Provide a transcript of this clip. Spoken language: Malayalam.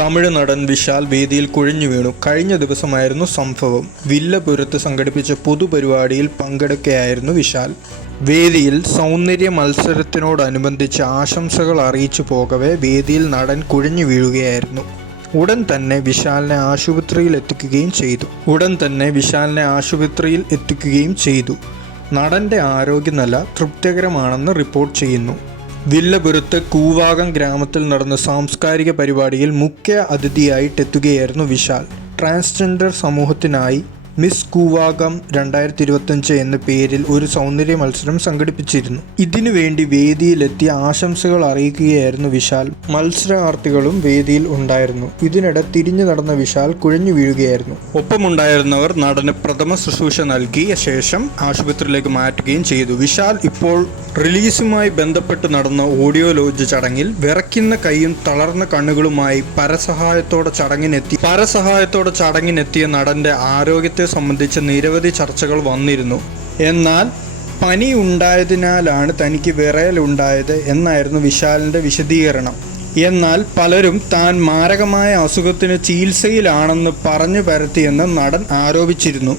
തമിഴ് നടൻ വിശാൽ വേദിയിൽ കുഴഞ്ഞു വീണു. കഴിഞ്ഞ ദിവസമായിരുന്നു സംഭവം. വില്ലപുരത്ത് സംഘടിപ്പിച്ച പൊതുപരിപാടിയിൽ പങ്കെടുക്കുകയായിരുന്നു വിശാൽ. വേദിയിൽ സൗന്ദര്യ മത്സരത്തിനോടനുബന്ധിച്ച് ആശംസകൾ അറിയിച്ചു പോകവേ വേദിയിൽ നടൻ കുഴഞ്ഞു വീഴുകയായിരുന്നു. ഉടൻ തന്നെ വിശാലിനെ ആശുപത്രിയിൽ എത്തിക്കുകയും ചെയ്തു. നടന്റെ ആരോഗ്യനില തൃപ്തികരമാണെന്ന് റിപ്പോർട്ട് ചെയ്യുന്നു. വില്ലപുരത്ത് കൂവാകം ഗ്രാമത്തിൽ നടന്ന സാംസ്കാരിക പരിപാടിയിൽ മുഖ്യ അതിഥിയായിട്ടെത്തുകയായിരുന്നു വിശാൽ. ട്രാൻസ്ജെൻഡർ സമൂഹത്തിനായി മിസ് കൂവാകം 2025 എന്ന പേരിൽ ഒരു സൗന്ദര്യ മത്സരം സംഘടിപ്പിച്ചിരുന്നു. ഇതിനുവേണ്ടി വേദിയിലെത്തി ആശംസകൾ അറിയിക്കുകയായിരുന്നു വിശാൽ. മത്സരാർത്ഥികളും വേദിയിൽ ഉണ്ടായിരുന്നു. ഇതിനിടെ തിരിഞ്ഞു നടന്ന വിശാൽ കുഴഞ്ഞു വീഴുകയായിരുന്നു. ഒപ്പമുണ്ടായിരുന്നവർ നടന് പ്രഥമ ശുശ്രൂഷ നൽകിയ ശേഷം ആശുപത്രിയിലേക്ക് മാറ്റുകയും ചെയ്തു. വിശാൽ ഇപ്പോൾ റിലീസുമായി ബന്ധപ്പെട്ട് നടന്ന ഓഡിയോ ലോഞ്ച് ചടങ്ങിൽ വിറയ്ക്കുന്ന കൈയും തളർന്ന കണ്ണുകളുമായി പരസഹായത്തോടെ ചടങ്ങിനെത്തിയ നടന്റെ ആരോഗ്യത്തെ സംബന്ധിച്ച് നിരവധി ചർച്ചകൾ വന്നിരുന്നു. എന്നാൽ പനി ഉണ്ടായതിനാലാണ് തനിക്ക് വിറയലുണ്ടായത് എന്നായിരുന്നു വിശാലിന്റെ വിശദീകരണം. എന്നാൽ പലരും താൻ മാരകമായ അസുഖത്തിന് ചികിത്സയിലാണെന്ന് പറഞ്ഞു പരത്തിയെന്ന് നടൻ ആരോപിച്ചിരുന്നു.